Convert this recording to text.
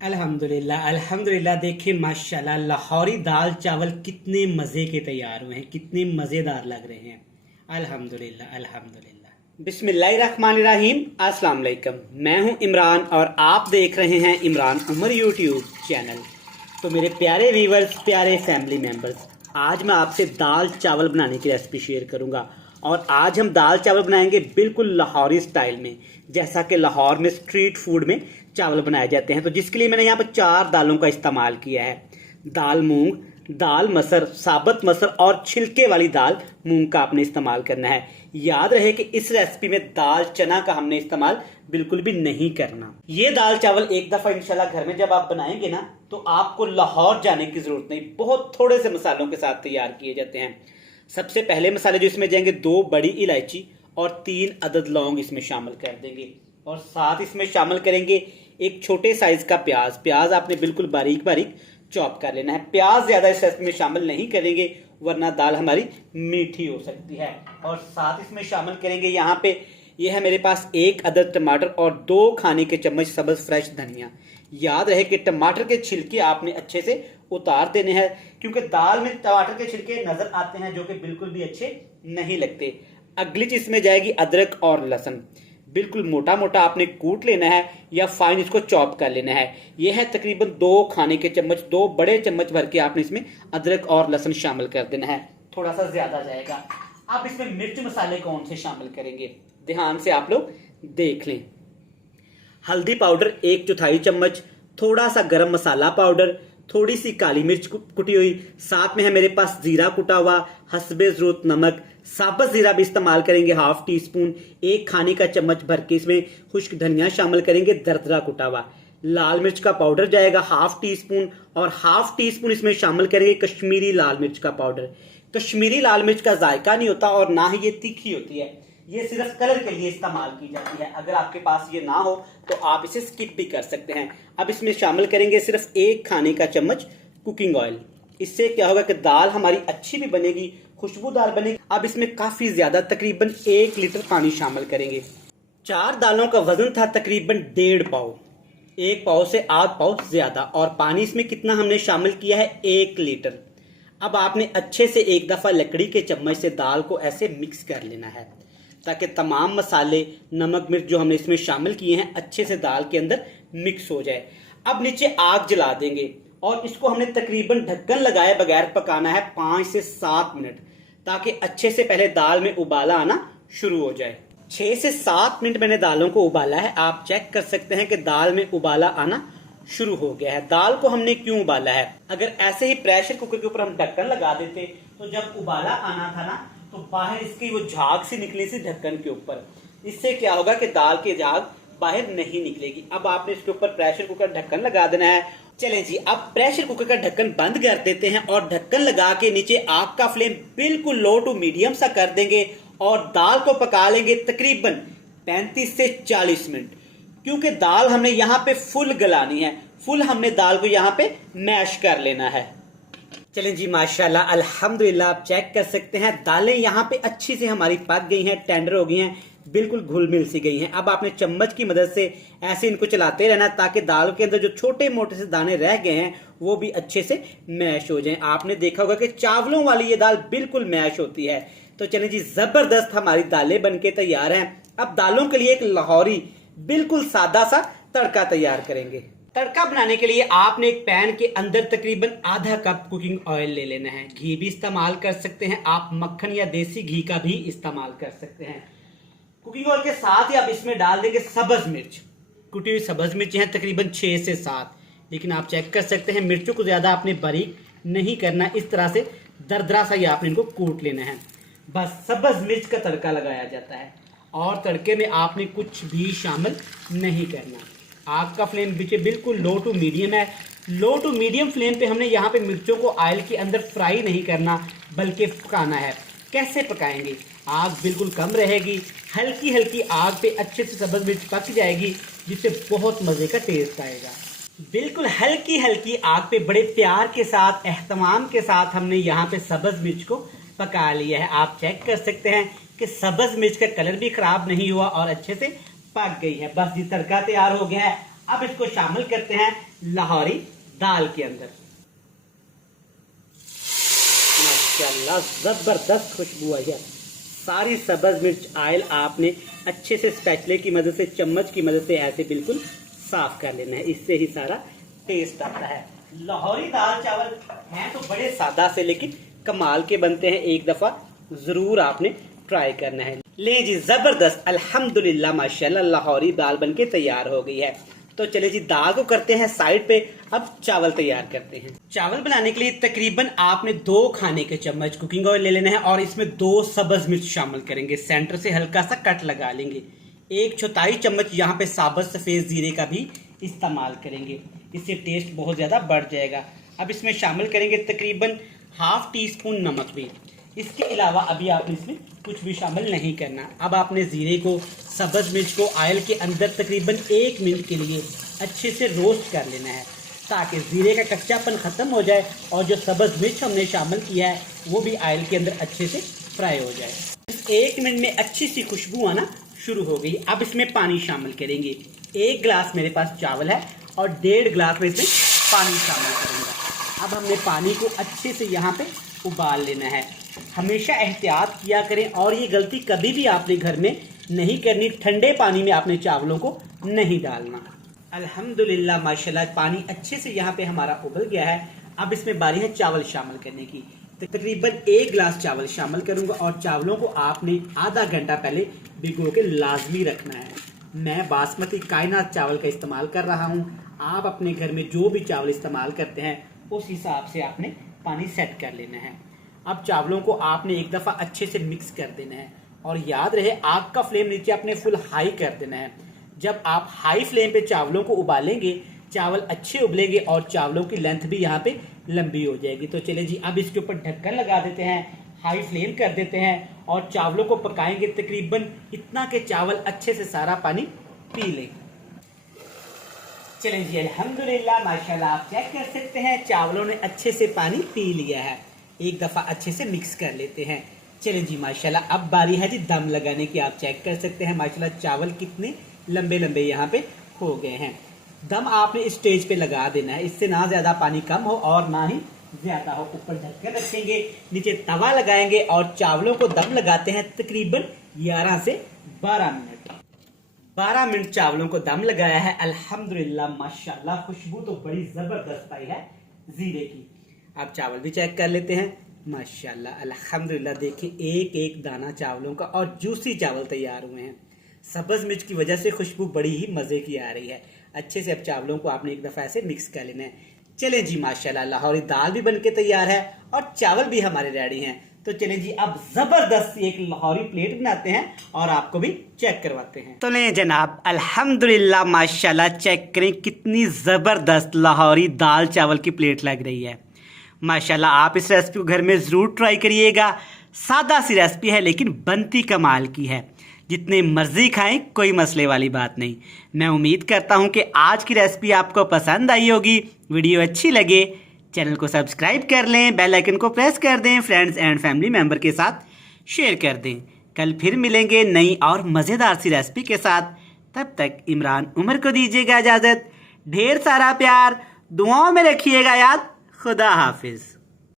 अल्हम्दुलिल्लाह अल्हम्दुलिल्लाह। देखिए माशाल्लाह लाहौरी दाल चावल कितने मज़े के तैयार हुए हैं, कितने मज़ेदार लग रहे हैं। अल्हम्दुलिल्लाह अल्हम्दुलिल्लाह। बिस्मिल्लाहिर्रहमानिर्रहीम। अस्सलाम वालेकुम। मैं हूं इमरान और आप देख रहे हैं इमरान उमर यूट्यूब चैनल। तो मेरे प्यारे व्यूवर्स, प्यारे फैमिली मेम्बर्स, आज मैं आपसे दाल चावल बनाने की रेसिपी शेयर करूंगा। और आज हम दाल चावल बनाएंगे बिल्कुल लाहौरी स्टाइल में, जैसा कि लाहौर में स्ट्रीट फूड में चावल बनाए जाते हैं। तो जिसके लिए मैंने यहाँ पर 4 दालों का इस्तेमाल किया है। दाल मूंग, दाल मसर, साबुत मसर और छिलके वाली दाल मूंग का आपने इस्तेमाल करना है। याद रहे कि इस रेसिपी में दाल चना का हमने इस्तेमाल बिल्कुल भी नहीं करना। ये दाल चावल एक दफा इंशाल्लाह घर में जब आप बनाएंगे ना, तो आपको लाहौर जाने की जरूरत नहीं, बहुत थोड़े से मसालों के साथ तैयार किए जाते हैं। सबसे पहले मसाले जो इसमें जाएंगे, 2 बड़ी इलायची और 3 अदद लौंग इसमें शामिल कर देंगे। और साथ इसमें शामिल करेंगे एक छोटे साइज का प्याज। प्याज आपने बिल्कुल बारीक बारीक चॉप कर लेना है। प्याज ज्यादा इस रेसिपी में शामिल नहीं करेंगे वरना दाल हमारी मीठी हो सकती है। और साथ इसमें शामिल करेंगे यहाँ पे, ये है मेरे पास 1 अदद टमाटर और 2 खाने के चम्मच सब्ज फ्रेश धनिया। याद रहे कि टमाटर के छिलके आपने अच्छे से उतार देने हैं, क्योंकि दाल में टमाटर के छिलके नजर आते हैं जो कि बिल्कुल भी अच्छे नहीं लगते। अगली चीज इसमें जाएगी अदरक और लहसुन। बिल्कुल मोटा मोटा आपने कूट लेना है या फाइन इसको चॉप कर लेना है। यह है तकरीबन 2 खाने के चम्मच, 2 बड़े चम्मच भर के आपने इसमें अदरक और लहसुन शामिल कर देना है। थोड़ा सा ज्यादा जाएगा। अब इसमें मिर्च मसाले कौन से शामिल करेंगे, ध्यान से आप लोग देख लें। हल्दी पाउडर 1/4 चम्मच, थोड़ा सा गरम मसाला पाउडर, थोड़ी सी काली मिर्च कुटी हुई, साथ में है मेरे पास जीरा कुटा हुआ, हस्बे जरूरत नमक, साबुत जीरा भी इस्तेमाल करेंगे 1/2 टीस्पून, 1 खाने का चम्मच भर के इसमें खुश्क धनिया शामिल करेंगे दरदरा कुटा हुआ। लाल मिर्च का पाउडर जाएगा 1/2 टीस्पून और 1/2 टीस्पून इसमें शामिल करेंगे कश्मीरी लाल मिर्च का पाउडर। कश्मीरी लाल मिर्च का जायका नहीं होता और ना ही ये तीखी होती है, ये सिर्फ कलर के लिए इस्तेमाल की जाती है। अगर आपके पास ये ना हो तो आप इसे स्किप भी कर सकते हैं। अब इसमें शामिल करेंगे सिर्फ 1 खाने का चम्मच कुकिंग ऑयल। इससे क्या होगा कि दाल हमारी अच्छी भी बनेगी, खुशबूदार बनेगी। अब इसमें काफी ज्यादा तकरीबन 1 लीटर पानी शामिल करेंगे। 4 दालों का वजन था तकरीबन 1.5 पाव, 1 पाव से आध पाव ज्यादा। और पानी इसमें कितना हमने शामिल किया है, 1 लीटर। अब आपने अच्छे से एक दफा लकड़ी के चम्मच से दाल को ऐसे मिक्स कर लेना है, ताकि तमाम मसाले, नमक, मिर्च जो हमने इसमें शामिल किए हैं अच्छे से दाल के अंदर मिक्स हो जाए। अब नीचे आग जला देंगे और इसको हमने तकरीबन ढक्कन लगाए बगैर पकाना है 5 से 7 मिनट, ताकि अच्छे से पहले दाल में उबाला आना शुरू हो जाए। 6 से 7 मिनट मैंने दालों को उबाला है। आप चेक कर सकते हैं कि दाल में उबाला आना शुरू हो गया है। दाल को हमने क्यों उबाला है, अगर ऐसे ही प्रेशर कुकर के ऊपर हम ढक्कन लगा देते तो जब उबाला आना था ना, तो बाहर इसकी वो झाग सी निकली सी ढक्कन के ऊपर। इससे क्या होगा कि दाल की झाग बाहर नहीं निकलेगी। अब आपने इसके ऊपर प्रेशर कुकर ढक्कन लगा देना है। चलें जी, अब प्रेशर कुकर का ढक्कन बंद कर देते हैं और ढक्कन लगा के नीचे आग का फ्लेम बिल्कुल लो टू मीडियम सा कर देंगे और दाल को पका लेंगे तकरीबन 35 से 40 मिनट, क्योंकि दाल हमने यहाँ पे फुल गलानी है। फुल हमने दाल को यहाँ पे मैश कर लेना है। चलें जी, माशाल्लाह अल्हम्दुलिल्लाह, आप चेक कर सकते हैं दालें यहाँ पे अच्छी से हमारी पक गई हैं, टेंडर हो गई हैं, बिल्कुल घुल मिल सी गई हैं। अब आपने चम्मच की मदद से ऐसे इनको चलाते रहना, ताकि दाल के अंदर जो छोटे मोटे से दाने रह गए हैं वो भी अच्छे से मैश हो जाएं। आपने देखा होगा कि चावलों वाली ये दाल बिल्कुल मैश होती है। तो चलें जी, जबरदस्त हमारी दालें बनके तैयार हैं। अब दालों के लिए एक लाहौरी बिल्कुल सादा सा तड़का तैयार करेंगे। तड़का बनाने के लिए आपने एक पैन के अंदर तकरीबन आधा कप कुकिंग ऑयल ले लेना है। घी भी इस्तेमाल कर सकते हैं आप, मक्खन या देसी घी का भी इस्तेमाल कर सकते हैं। कुकिंग ऑयल के साथ ही आप इसमें डाल देंगे सब्ज मिर्च। कुटी हुई सब्ज मिर्च है तकरीबन 6 से 7, लेकिन आप चेक कर सकते हैं मिर्चों को ज्यादा आपने बारीक नहीं करना, इस तरह से दरदरा सा ही आपने इनको कूट लेना है। बस सब्ज मिर्च का तड़का लगाया जाता है और तड़के में आपने कुछ भी शामिल नहीं करना। आग का फ्लेम बिल्कुल लो टू मीडियम है। लो टू मीडियम फ्लेम पे हमने यहाँ पे मिर्चों को ऑयल के अंदर फ्राई नहीं करना, बल्कि पकाना है। कैसे पकाएंगे, आग बिल्कुल कम रहेगी, हल्की हल्की आग पे अच्छे से सब्ज मिर्च पक जाएगी, जिससे बहुत मजे का टेस्ट आएगा। बिल्कुल हल्की हल्की आग पे बड़े प्यार के साथ, एहतमाम के साथ हमने यहाँ पे सब्ज मिर्च को पका लिया है। आप चेक कर सकते हैं कि सब्ज मिर्च का कलर भी खराब नहीं हुआ और अच्छे से पक गई है। बस ये तड़का तैयार हो गया है। अब इसको शामिल करते हैं लाहौरी दाल के अंदर। माशाल्लाह जबरदस्त खुशबू आई है। सारी सब्ज मिर्च ऑयल आपने अच्छे से स्पैचुले की मदद से, चम्मच की मदद से ऐसे बिल्कुल साफ कर लेना है, इससे ही सारा टेस्ट आता है। लाहौरी दाल चावल हैं तो बड़े सादा से लेकिन कमाल के बनते हैं, एक दफा जरूर आपने ट्राई करना है। ले जी जबरदस्त अल्हम्दुलिल्लाह माशाल्लाह लाहौरी दाल बनके तैयार हो गई है। तो चले जी दाल को करते हैं साइड पे, अब चावल तैयार करते हैं। चावल बनाने के लिए तकरीबन आपने 2 खाने के चम्मच कुकिंग ऑयल ले लेना है और इसमें 2 सब्ज मिर्च शामिल करेंगे, सेंटर से हल्का सा कट लगा लेंगे। 1/4 चम्मच यहाँ पे साबुत सफेद जीरे का भी इस्तेमाल करेंगे, इससे टेस्ट बहुत ज्यादा बढ़ जाएगा। अब इसमें शामिल करेंगे तकरीबन ½ टीस्पून नमक भी। इसके अलावा अभी आपने इसमें कुछ भी शामिल नहीं करना। अब आपने जीरे को, सब्ज मिर्च को ऑयल के अंदर तकरीबन 1 मिनट के लिए अच्छे से रोस्ट कर लेना है, ताकि जीरे का कच्चापन खत्म हो जाए और जो सब्ज मिर्च हमने शामिल किया है वो भी ऑयल के अंदर अच्छे से फ्राई हो जाए। 1 मिनट में अच्छी सी खुशबू आना शुरू हो गई। अब इसमें पानी शामिल करेंगे। 1 गिलास मेरे पास चावल है और 1.5 गिलास में इसमें पानी शामिल करूँगा। अब हमने पानी को अच्छे से यहाँ पे उबाल लेना है। हमेशा एहतियात किया करें और ये गलती कभी भी आपने घर में नहीं करनी, ठंडे पानी में आपने चावलों को नहीं डालना। अल्हम्दुलिल्लाह माशाल्लाह पानी अच्छे से यहाँ पे हमारा उबल गया है। अब इसमें बारी है चावल शामिल करने की। तकरीबन 1 गिलास चावल शामिल करूंगा और चावलों को आपने आधा घंटा पहले भिगो के लाजमी रखना है। मैं बासमती कायनात चावल का इस्तेमाल कर रहा हूँ। आप अपने घर में जो भी चावल इस्तेमाल करते हैं उस हिसाब से आपने पानी सेट कर लेना है। अब चावलों को आपने एक दफ़ा अच्छे से मिक्स कर देना है और याद रहे आग का फ्लेम नीचे आपने फुल हाई कर देना है। जब आप हाई फ्लेम पे चावलों को उबालेंगे, चावल अच्छे उबलेंगे और चावलों की लेंथ भी यहाँ पे लंबी हो जाएगी। तो चले जी अब इसके ऊपर ढक्कन लगा देते हैं, हाई फ्लेम कर देते हैं और चावलों को पकाएंगे तकरीबन इतना कि चावल अच्छे से सारा पानी पी ले। चलें जी अल्हम्दुलिल्लाह माशाल्लाह आप चेक कर सकते हैं चावलों ने अच्छे से पानी पी लिया है। एक दफ़ा अच्छे से मिक्स कर लेते हैं। चलें जी माशाल्लाह अब बारी है जी दम लगाने की। आप चेक कर सकते हैं माशाल्लाह चावल कितने लंबे लंबे यहाँ पे हो गए हैं। दम आपने इस स्टेज पे लगा देना है, इससे ना ज़्यादा पानी कम हो और ना ही ज़्यादा हो। ऊपर ढक्कन रखेंगे, नीचे तवा लगाएंगे और चावलों को दम लगाते हैं तकरीबन 11 से 12 मिनट। 12 मिनट चावलों को दम लगाया है। अल्हम्दुलिल्लाह माशाल्लाह खुशबू तो बड़ी ज़बरदस्त आई है जीरे की। आप चावल भी चेक कर लेते हैं। माशाल्लाह अल्हम्दुलिल्लाह देखिए एक एक दाना चावलों का और जूसी चावल तैयार हुए हैं। सब्ज मिर्च की वजह से खुशबू बड़ी ही मज़े की आ रही है। अच्छे से अब चावलों को आपने एक दफ़ा ऐसे मिक्स कर लेना है। चलें जी माशाल्लाह लाहौरी दाल भी बनके तैयार है और चावल भी हमारे रेडी हैं। तो चलें जी अब ज़बरदस्त एक लाहौरी प्लेट बनाते हैं और आपको भी चेक करवाते हैं। तो लें जनाब अल्हम्दुलिल्लाह माशाल्लाह चेक करें कितनी ज़बरदस्त लाहौरी दाल चावल की प्लेट लग रही है। माशाल्लाह आप इस रेसिपी को घर में ज़रूर ट्राई करिएगा। सादा सी रेसिपी है लेकिन बनती कमाल की है। जितने मर्जी खाएं कोई मसले वाली बात नहीं। मैं उम्मीद करता हूं कि आज की रेसिपी आपको पसंद आई होगी। वीडियो अच्छी लगे चैनल को सब्सक्राइब कर लें, बेल आइकन को प्रेस कर दें, फ्रेंड्स एंड फैमिली मेम्बर के साथ शेयर कर दें। कल फिर मिलेंगे नई और मज़ेदार सी रेसिपी के साथ। तब तक इमरान उमर को दीजिएगा इजाज़त। ढेर सारा प्यार, दुआओं में रखिएगा याद। खुदा हाफिज़।